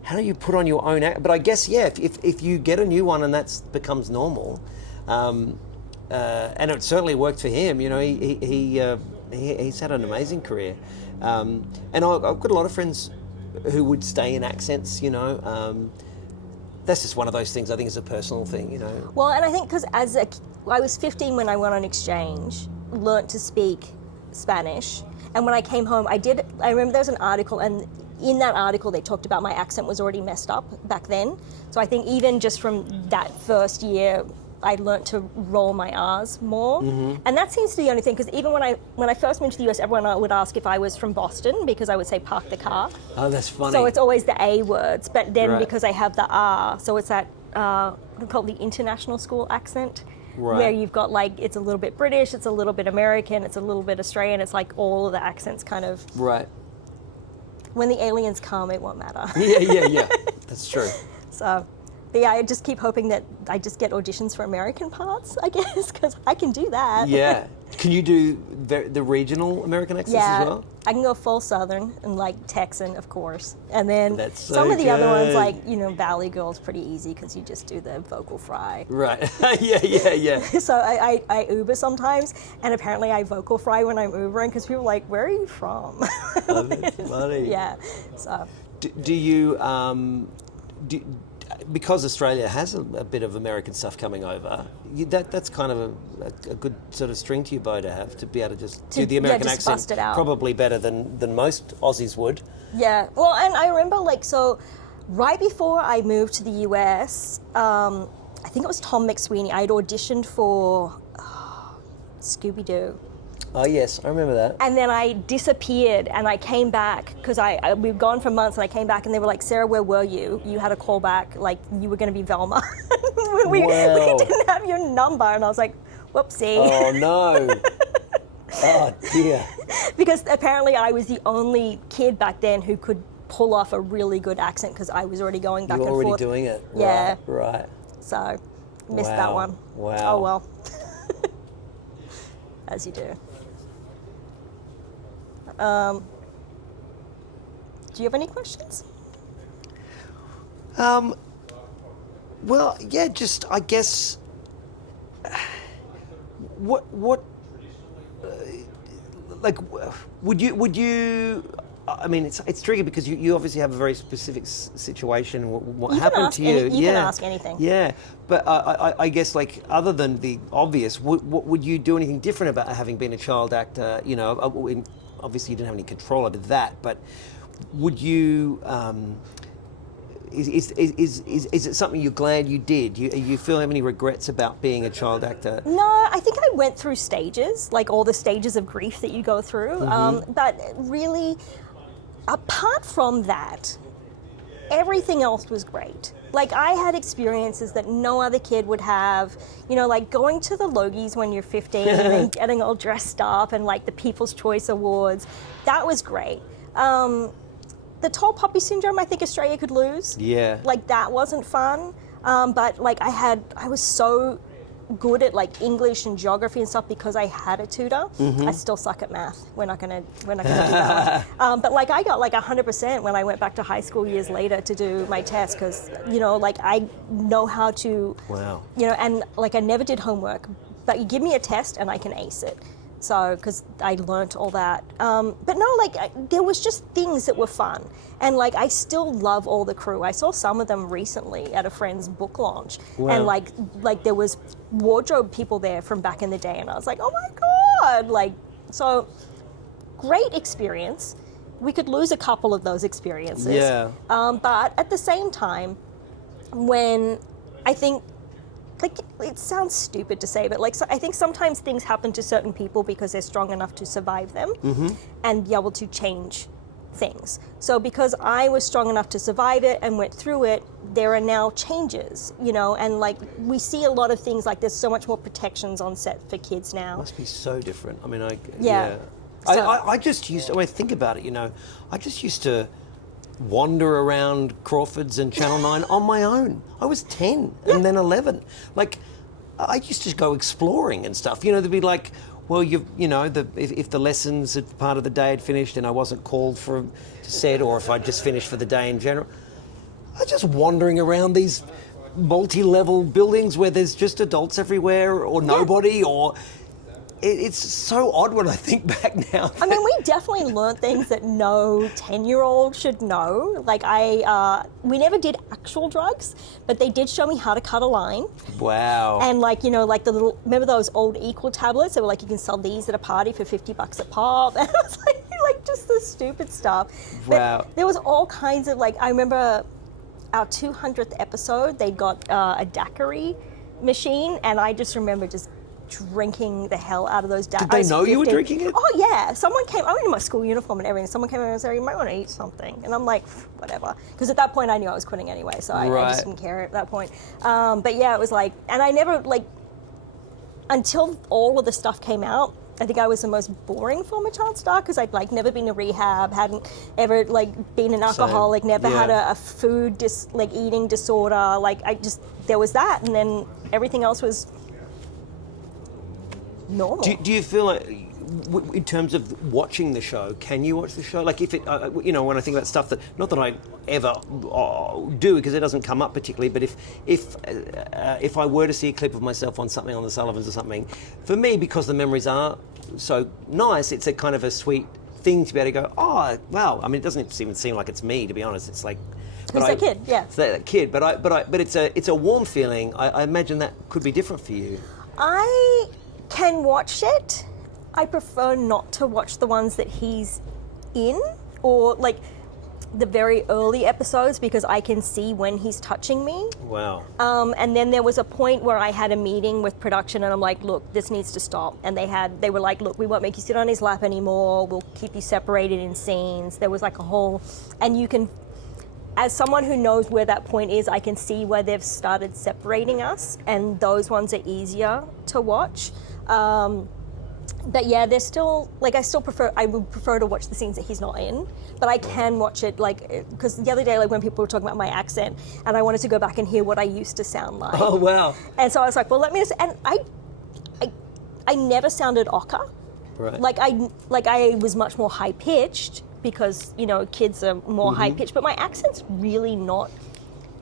how do you put on your own accent? But I guess, yeah, if you get a new one and that becomes normal, and it certainly worked for him. You know, he's had an amazing career, and I've got a lot of friends who would stay in accents. You know, that's just one of those things. I think it's a personal thing. You know. Well, and I think because I was 15 when I went on exchange, learnt to speak Spanish, and when I came home, I remember there was an article, and in that article they talked about my accent was already messed up back then. So I think even just from that first year, I learnt to roll my R's more. And that seems to be the only thing, because even when I first moved to the US, everyone would ask if I was from Boston, because I would say park the car. Oh, that's funny. So it's always the A words, but then because I have the R, so it's that, we call it the international school accent. Right. where you've got like, it's a little bit British, it's a little bit American, it's a little bit Australian, it's like all of the accents kind of, Right. when the aliens come, it won't matter. Yeah. That's true. So, but yeah, I just keep hoping that I just get auditions for American parts, I guess, because I can do that. Yeah. Can you do the regional American accents Yeah, as well? I can go full Southern and like Texan, of course. And then That's so some of the other ones, good. like, you know, Valley Girl's pretty easy because you just do the vocal fry. Right. Yeah. So I Uber sometimes, and apparently I vocal fry when I'm Ubering because people are like, where are you from? Oh, that's funny. Yeah, so. Do you, because Australia has a bit of American stuff coming over, that's kind of a good sort of string to your bow to have, to be able to just do the American just accent bust it out. probably better than most Aussies would. Yeah, well, and I remember like, so right before I moved to the US, I think it was Tom McSweeney, I had auditioned for Scooby-Doo. Oh yes, I remember that. And then I disappeared and I came back because we've gone for months and I came back and they were like, Sarah, where were you? You had a call back, like you were going to be Velma. we didn't have your number. And I was like, whoopsie. Oh no. Oh dear. Because apparently I was the only kid back then who could pull off a really good accent because I was already going back You were and already forth. doing it. Yeah. Right. So missed that Wow. one. Wow. Oh well. As you do. Do you have any questions? Well, yeah, just I guess. What? Like, would you? I mean, it's tricky because you obviously have a very specific situation. What You can happened ask to you? you can ask anything. Yeah, but I guess like other than the obvious, would you do anything different about having been a child actor? You know, obviously you didn't have any control over that, but would you? Is it something you're glad you did? You feel have any regrets about being a child actor? No, I think I went through stages, like all the stages of grief that you go through. But really, apart from that, everything else was great. Like I had experiences that no other kid would have, you know, like going to the Logies when you're 15 and then getting all dressed up and like the People's Choice Awards. That was great. The tall poppy syndrome, I think Australia could lose. Yeah. Like that wasn't fun. But like I was so good at like English and geography and stuff because I had a tutor. I still suck at math. We're not gonna do that one. But like I got like 100% when I went back to high school years later to do my test because, you know, like I know how to, Wow. you know, and like I never did homework, but you give me a test and I can ace it. So, because I learnt all that. But no, like, there was just things that were fun. And, like, I still love all the crew. I saw some of them recently at a friend's book launch. Wow. And, like there was wardrobe people there from back in the day. And I was like, oh, my God. Like, so, great experience. We could lose a couple of those experiences. Yeah. But at the same time, when I think, like, it sounds stupid to say, but like, so I think sometimes things happen to certain people because they're strong enough to survive them and be able to change things. So because I was strong enough to survive it and went through it, there are now changes, you know, and like we see a lot of things like there's so much more protections on set for kids now. Must be so different. I mean, Yeah. I just used to, when I think about it, you know, I just used to wander around Crawford's and Channel 9 on my own. I was 10 and then 11. Like, I used to go exploring and stuff. You know, there'd be like, well, if the lessons at part of the day had finished and I wasn't called to set, or if I'd just finished for the day in general, I was just wandering around these multi-level buildings where there's just adults everywhere or nobody, or... It's so odd when I think back now. I mean, we definitely learned things that no 10-year-old should know. Like we never did actual drugs, but they did show me how to cut a line. Wow. And like, you know, like the little, remember those old Equal tablets? They were like, you can sell these at a party for $50 a pop. And it was like just the stupid stuff. Wow. But there was all kinds of, like, I remember our 200th episode, they got a daiquiri machine, and I just remember just drinking the hell out of those daiquiris. Did they know you were drinking it? Oh yeah, someone came, I was in my school uniform and everything, someone came over and said, you might want to eat something. And I'm like, whatever. Because at that point I knew I was quitting anyway, so I just didn't care at that point. But yeah, it was like, and I never, like, until all of the stuff came out, I think I was the most boring former child star because I'd like never been to rehab, hadn't ever like been an alcoholic, never had a food eating disorder. Like there was that, and then everything else was normal. Do you feel like, in terms of watching the show, can you watch the show? Like if it, when I think about stuff that, not that I ever do because it doesn't come up particularly, but if I were to see a clip of myself on something on the Sullivans or something, for me, because the memories are so nice, it's a kind of a sweet thing to be able to go, oh wow. I mean, it doesn't even seem like it's me, to be honest. It's like, who's that kid? Yeah, it's that kid. But it's a warm feeling. I imagine that could be different for you. I can watch it. I prefer not to watch the ones that he's in, or like the very early episodes, because I can see when he's touching me. Wow. And then there was a point where I had a meeting with production and I'm like, look, this needs to stop. And they were like, look, we won't make you sit on his lap anymore. We'll keep you separated in scenes. There was like a whole, and you can, as someone who knows where that point is, I can see where they've started separating us, and those ones are easier to watch. But yeah, they're still, like, I would prefer to watch the scenes that he's not in, but I can watch it, like, because the other day, like, when people were talking about my accent, and I wanted to go back and hear what I used to sound like. Oh, wow. And so I was like, well, let me just, and I never sounded ochre. Right. Like I was much more high-pitched, because, kids are more high-pitched, but my accent's really not,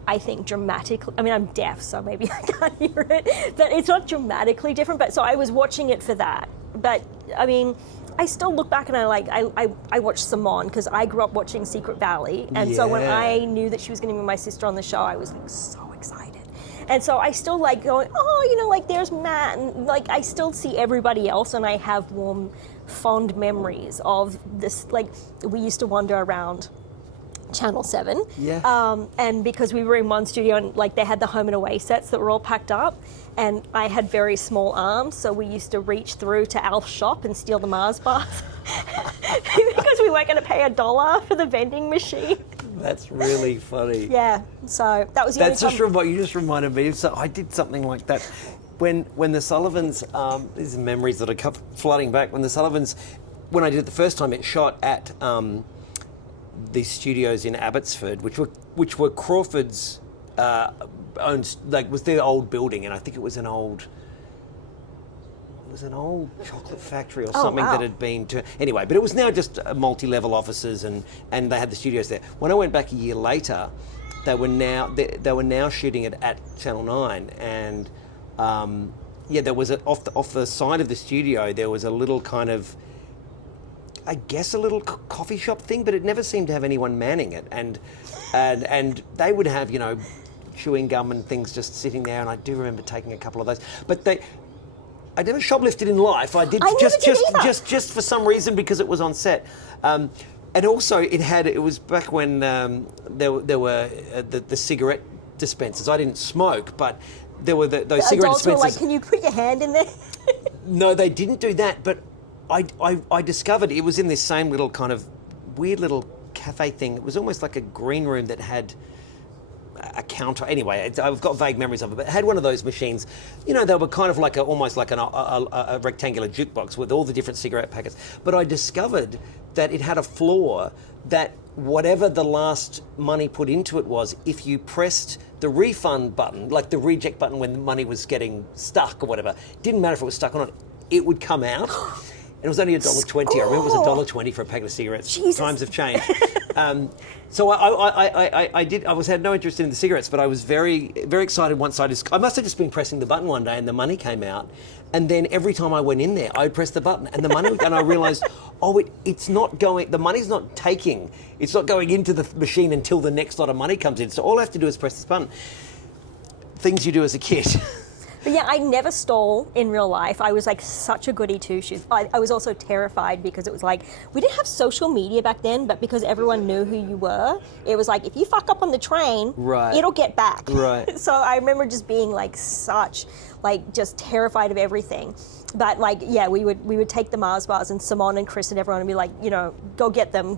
I think, dramatically, I mean, I'm deaf, so maybe I can't hear it, but it's not dramatically different, but so I was watching it for that. But, I mean, I still look back and I watched Simone, because I grew up watching Secret Valley, and so when I knew that she was going to be my sister on the show, I was like so excited. And so I still like going, like there's Matt, and like I still see everybody else, and I have warm, fond memories of this, like we used to wander around Channel 7. Yeah. And because we were in one studio and like they had the home and away sets that were all packed up, and I had very small arms, so we used to reach through to Alf's shop and steal the Mars bars because we weren't going to pay $1 for the vending machine. That's really funny. Yeah, so that was the That's only just what you just reminded me. So I did something like that when the Sullivans. These are memories that are flooding back. When I did it the first time, it shot at these studios in Abbotsford, which were Crawford's owned, like was their old building, and I think it was an old chocolate factory or something that had been to, anyway, but it was now just multi-level offices, and they had the studios there. When I went back a year later, they were now shooting it at Channel 9, and there was off the side of the studio there was a little kind of, I guess, a little coffee shop thing, but it never seemed to have anyone manning it, and they would have chewing gum and things just sitting there, and I do remember taking a couple of those. But I never shoplifted in life. I did just for some reason because it was on set, and also it was back when there were the cigarette dispensers. I didn't smoke, but there were those cigarette adults dispensers. Were like, can you put your hand in there? No, they didn't do that, but I discovered it was in this same little kind of weird little cafe thing. It was almost like a green room that had a counter. Anyway, I've got vague memories of it, but it had one of those machines. They were kind of like almost like a rectangular jukebox with all the different cigarette packets. But I discovered that it had a flaw that whatever the last money put into it was, if you pressed the refund button, like the reject button when the money was getting stuck or whatever, didn't matter if it was stuck or not, it would come out. It was only $1.20. I remember it was $1.20 for a packet of cigarettes. Jesus. Times have changed. So I had no interest in the cigarettes, but I was very, very excited once I must have just been pressing the button one day and the money came out. And then every time I went in there, I'd press the button and the money would go, and I realised, it's not going, the money's not it's not going into the machine until the next lot of money comes in. So all I have to do is press this button. Things you do as a kid. But yeah, I never stole in real life. I was like such a goody two-shoes. I was also terrified because it was like, we didn't have social media back then, but because everyone knew who you were, it was like, if you fuck up on the train, it'll get back. Right. So I remember just being like just terrified of everything. But like, yeah, we would take the Mars bars, and Simone and Chris and everyone would be like, go get them.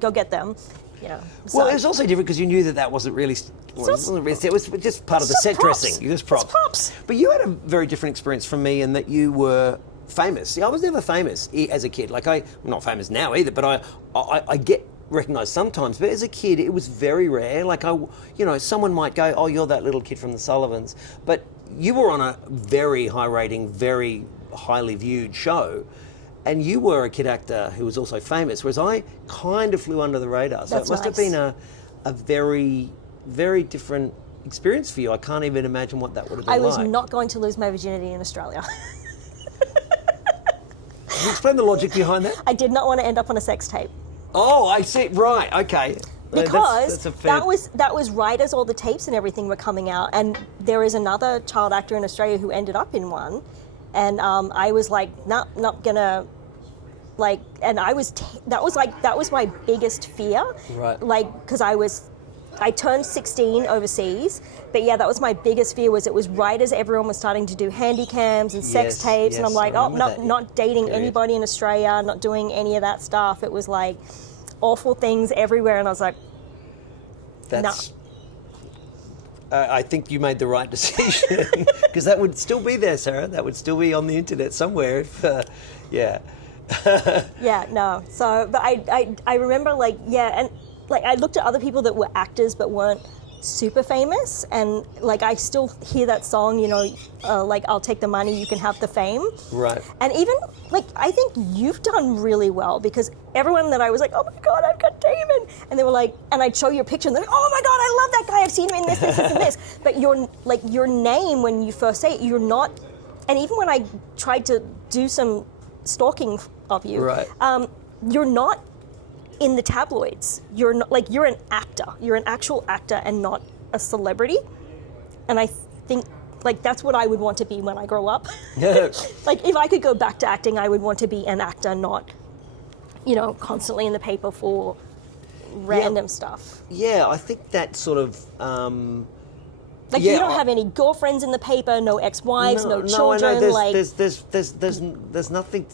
you know. Well, it was also different because you knew that wasn't really. It was just part of the set props. dressing. You just props. It's props. But you had a very different experience from me in that you were famous. See, I was never famous as a kid. Like I'm not famous now either, but I get recognised sometimes. But as a kid, it was very rare. Like someone might go, "Oh, you're that little kid from the Sullivans," but you were on a very high rating, very highly viewed show. And you were a kid actor who was also famous, whereas I kind of flew under the radar. So That's it must have nice. been a very, very different experience for you. I can't even imagine what that would have been I was like. not going to lose my virginity in Australia. Can you explain the logic behind that? I did not want to end up on a sex tape. Oh, I see. Right. Okay. Because That's a fair... that was right as all the tapes and everything were coming out, and there is another child actor in Australia who ended up in one, and I was like, not gonna, like, and that was my biggest fear, Right? Like, because I turned 16 overseas, but yeah, that was my biggest fear. Was it was right as everyone was starting to do handy cams and sex tapes, and I'm like, not dating anybody in Australia, not doing any of that stuff. It was like awful things everywhere, and I was like, That's. I think you made the right decision because that would still be there, Sarah. That would still be on the internet somewhere. If, yeah. Yeah, no. So, but I remember and I looked at other people that were actors but weren't super famous, and I still hear that song, I'll take the money, you can have the fame. Right. And even I think you've done really well, because everyone that I was like, oh my God, I've got Damon, and they were like, and I'd show you a picture and they're like, oh my God, I love that guy, I've seen him in this, and this. But your name, when you first say it, you're not, and even when I tried to do some stalking of you, right. You're not in the tabloids. You're not, you're an actor. You're an actual actor and not a celebrity. And I think that's what I would want to be when I grow up. If I could go back to acting, I would want to be an actor, not, constantly in the paper for random stuff. Yeah, I think that sort of. You don't have any girlfriends in the paper, no ex-wives, no children. No, I know. There's nothing.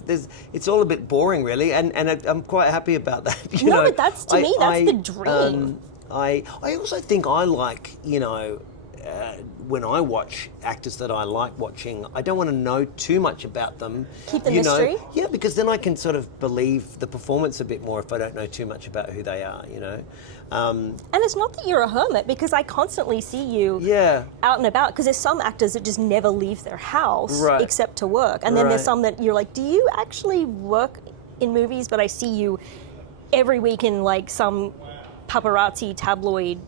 It's all a bit boring, really, and I'm quite happy about that. But that's to me, that's the dream. I also think I like, when I watch actors that I like watching, I don't want to know too much about them. Keep the mystery? Yeah, because then I can sort of believe the performance a bit more if I don't know too much about who they are, And it's not that you're a hermit, because I constantly see you out and about, because there's some actors that just never leave their house except to work. And then there's some that you're like, do you actually work in movies? But I see you every week in some paparazzi tabloid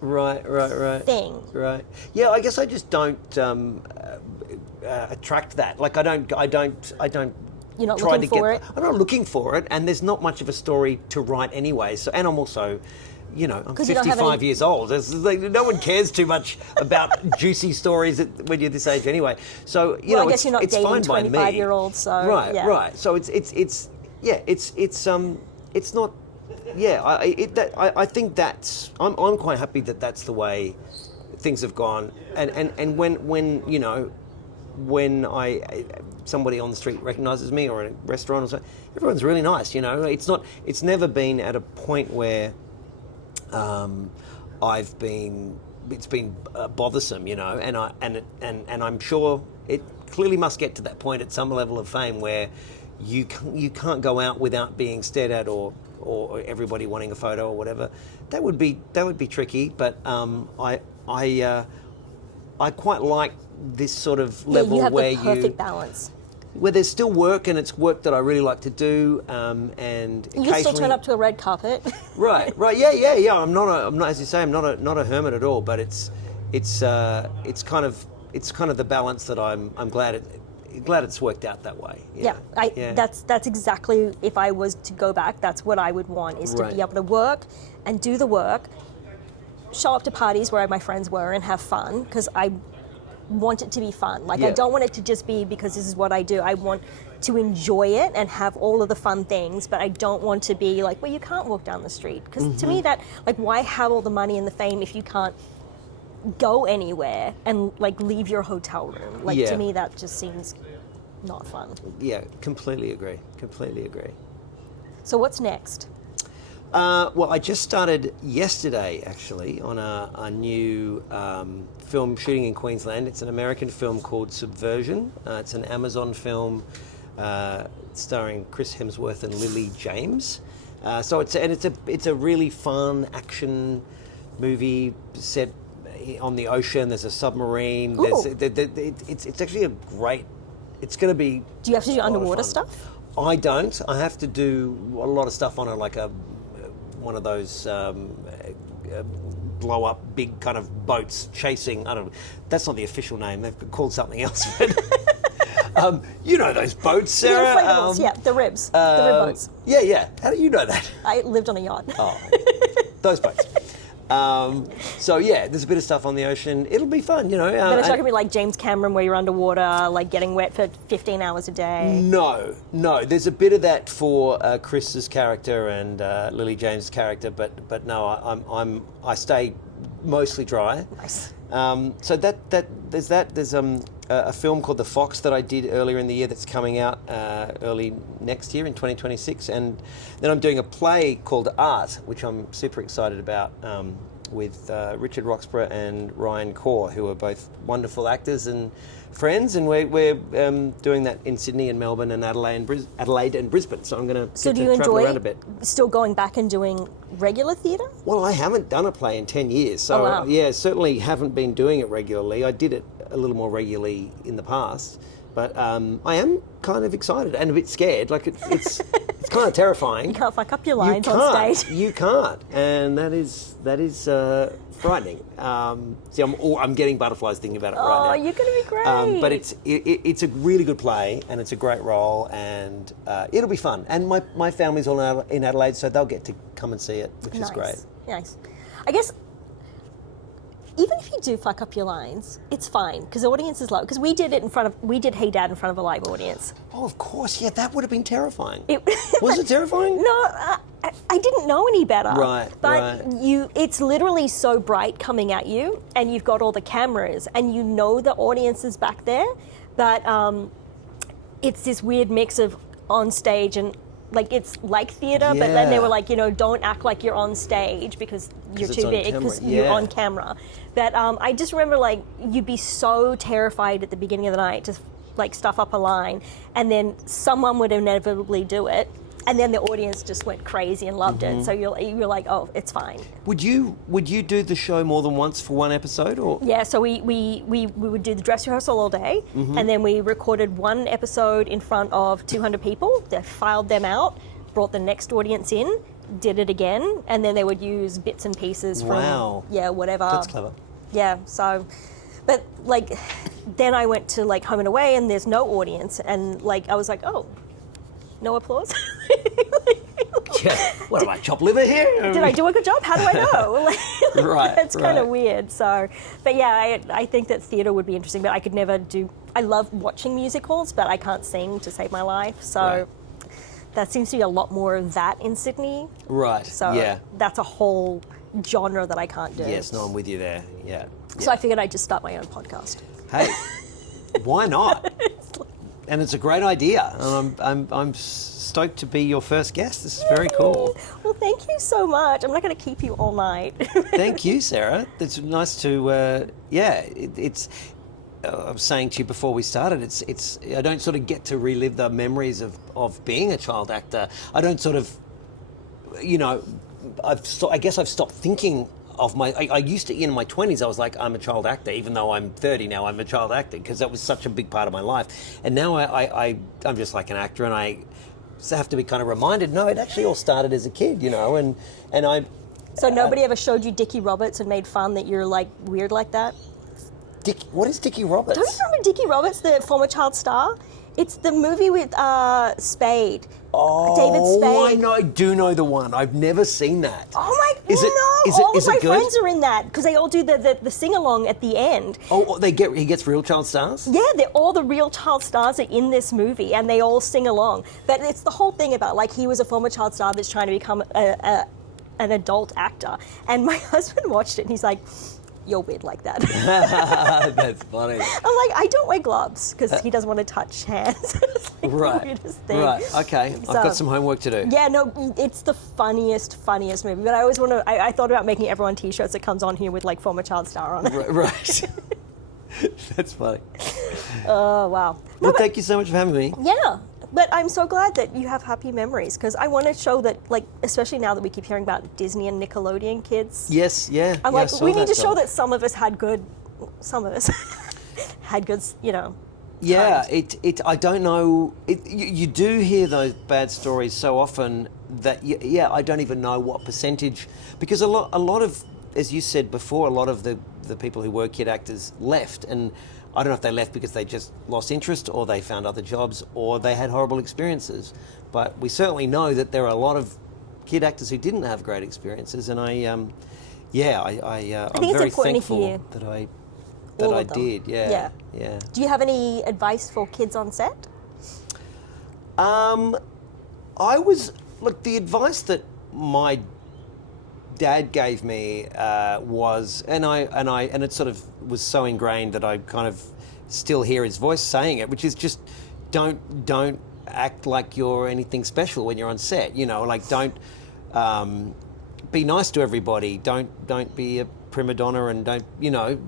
thing. Right. Yeah, I guess I just don't attract that. I don't. You're not try looking to for get, it? I'm not looking for it, and there's not much of a story to write anyway. So, and I'm also, I'm 55 years old. No one cares too much about juicy stories when you're this age anyway. So, I guess you're not dating fine by me. 25-year-olds, so right. So it's not. Yeah, I think that's. I'm quite happy that that's the way things have gone, and when somebody on the street recognises me, or in a restaurant or something, everyone's really nice. It's never been at a point where it's been bothersome, and I'm sure it clearly must get to that point at some level of fame where you can't go out without being stared at or everybody wanting a photo or whatever. That would be tricky, but I quite like this sort of level you have where the perfect balance. Where there's still work, and it's work that I really like to do, and you can still turn up to a red carpet. Right, yeah. I'm not, as you say, I'm not a hermit at all. But it's kind of the balance that I'm glad it's worked out that way. Yeah, that's exactly, if I was to go back, that's what I would want, is to be able to work and do the work, show up to parties where my friends were and have fun, because I want it to be fun. I don't want it to just be because this is what I do. I want to enjoy it and have all of the fun things, but I don't want to be well, you can't walk down the street. Because to me that, why have all the money and the fame if you can't go anywhere and leave your hotel room? To me that just seems not fun. Yeah, completely agree. So what's next? Well, I just started yesterday, actually, on a new film shooting in Queensland. It's an American film called Subversion. It's an Amazon film starring Chris Hemsworth and Lily James. So it's a really fun action movie set on the ocean. There's a submarine. It's actually a great. It's going to be. Do you have to do underwater stuff? I don't. I have to do a lot of stuff on one of those blow up big kind of boats chasing. I don't know. That's not the official name. They've called something else. But, you know those boats, Sarah. The inflatables, yeah, the ribs, the rib boats. Yeah. How do you know that? I lived on a yacht. Oh, those boats. So yeah, there's a bit of stuff on the ocean. It'll be fun, you know. But it's not going to be like James Cameron where you're underwater, like getting wet for 15 hours a day. No. There's a bit of that for Chris's character and Lily James' character, but no, I stay mostly dry. Nice. So there's a film called The Fox that I did earlier in the year that's coming out early next year in 2026, and then I'm doing a play called Art, which I'm super excited about, with Richard Roxburgh and Ryan Corr, who are both wonderful actors and friends, and we're doing that in Sydney and Melbourne and Adelaide and Brisbane. So I'm going to travel around a bit. Still going back and doing regular theatre? Well, I haven't done a play in 10 years, so wow. Yeah, certainly haven't been doing it regularly. I did it a little more regularly in the past, but I am kind of excited and a bit scared. Like it's kind of terrifying. You can't fuck up your lines on stage. You can't, and that is frightening. See, I'm getting butterflies thinking about it right now. Oh, you're going to be great. But it's a really good play, and it's a great role, and it'll be fun. And my family's all in Adelaide, so they'll get to come and see it, which is great. Nice. I guess even if you do fuck up your lines, it's fine because the audience is low. Because we did Hey Dad in front of a live audience. Oh, of course, yeah, that would have been terrifying. Was it terrifying? No, I didn't know any better. Right, but it's literally so bright coming at you, and you've got all the cameras, and you know the audience is back there, but it's this weird mix of on stage and like it's like theatre, but then they were like, don't act like you're on stage because you're too big because you're on camera. But I just remember like you'd be so terrified at the beginning of the night to like stuff up a line, and then someone would inevitably do it, and then the audience just went crazy and loved it. So you're like, oh, it's fine. Would you do the show more than once for one episode, or? Yeah, so we would do the dress rehearsal all day, and then we recorded one episode in front of 200 people. They filed them out, brought the next audience in, did it again, and then they would use bits and pieces from whatever. That's clever. Yeah, so, but like, then I went to like Home and Away, and there's no audience, and like I was like, oh, no applause. Yeah. What am I, chopped liver here? Did I do a good job? How do I know? Right. It's kind of weird. So, but yeah, I think that theatre would be interesting, but I could never do. I love watching musicals, but I can't sing to save my life. So that seems to be a lot more of that in Sydney. Right. So that's a whole genre that I can't do. Yes, no, I'm with you there. Yeah. So I figured I'd just start my own podcast. Hey, why not? And it's a great idea, and I'm stoked to be your first guest. This is very cool. Well, thank you so much. I'm not going to keep you all night. Thank you, Sarah. It's nice to it's. I was saying to you before we started, it's. I don't sort of get to relive the memories of being a child actor. I don't sort of, I guess I've stopped thinking of I used to, in my 20s, I was like, I'm a child actor, even though I'm 30 now, I'm a child actor, because that was such a big part of my life. And now I'm just like an actor, and I have to be kind of reminded, no, it actually all started as a kid, and I... So nobody ever showed you Dickie Roberts and made fun that you're like weird like that? What is Dickie Roberts? Don't you remember Dickie Roberts, the former child star? It's the movie with Spade. Oh, David Spade. I do know the one. I've never seen that. Oh my God! All of my friends are in that because they all do the sing along at the end. Oh, he gets real child stars? Yeah, all the real child stars are in this movie, and they all sing along. But it's the whole thing about like he was a former child star that's trying to become an adult actor. And my husband watched it, and he's like, you're weird like that. That's funny. I'm like, I don't wear gloves because he doesn't want to touch hands. It's like Right. the weirdest thing. Right. Okay. I've got some homework to do. Yeah, no, it's the funniest movie. But I always want to. I thought about making everyone T-shirts that comes on here with like former child star on it. Right. That's funny. Oh wow. Well, thank you so much for having me. Yeah, but I'm so glad that you have happy memories because I want to show that, like, especially now that we keep hearing about Disney and Nickelodeon kids. Yes. Yeah. I'm yeah, I like, saw we need to that show stuff. that some of us had good. Some of us had good, you know. Yeah, times. I don't know. You do hear those bad stories so often that, yeah, I don't even know what percentage, because a lot of, as you said before, a lot of the people who were kid actors left, and I don't know if they left because they just lost interest or they found other jobs or they had horrible experiences. But we certainly know that there are a lot of kid actors who didn't have great experiences, and I'm think it's very important to thankful hear that I all of them. did. Yeah. Do you have any advice for kids on set? The advice that my dad gave me was, and it sort of was so ingrained that I kind of still hear his voice saying it, which is just don't act like you're anything special when you're on set. You know, like don't be nice to everybody. Don't be a prima donna, and don't, you know,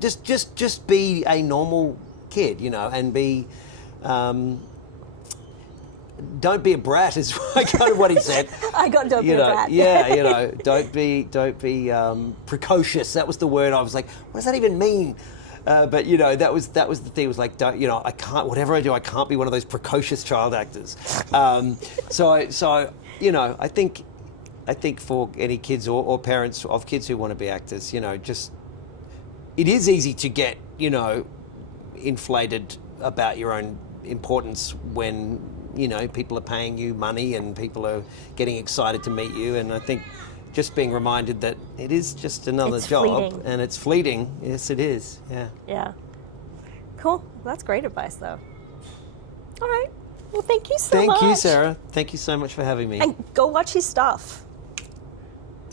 just be a normal kid, you know, and be. Don't be a brat is kind of what he said. I got don't be a brat. Yeah, you know, don't be precocious. That was the word. I was like, what does that even mean? But you know, that was the thing. It was like, don't, you know, I can't. Whatever I do, I can't be one of those precocious child actors. So you know, I think for any kids or parents of kids who want to be actors, you know, just it is easy to get, you know, inflated about your own importance when, you know, people are paying you money and people are getting excited to meet you. And I think just being reminded that it is just another It's job fleeting. and it's fleeting. Yes, it is. Yeah. Yeah. Cool. That's great advice, though. All right. Well, thank you so much. Thank you, Sarah. Thank you so much for having me. And go watch his stuff.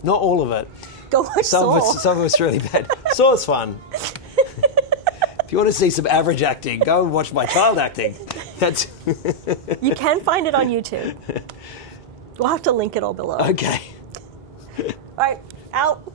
Not all of it. Go watch Saw. Some of it's really bad. Saw's fun. If you want to see some average acting, go and watch my child acting. That's You can find it on YouTube. We'll have to link it all below. okay. All right. Out.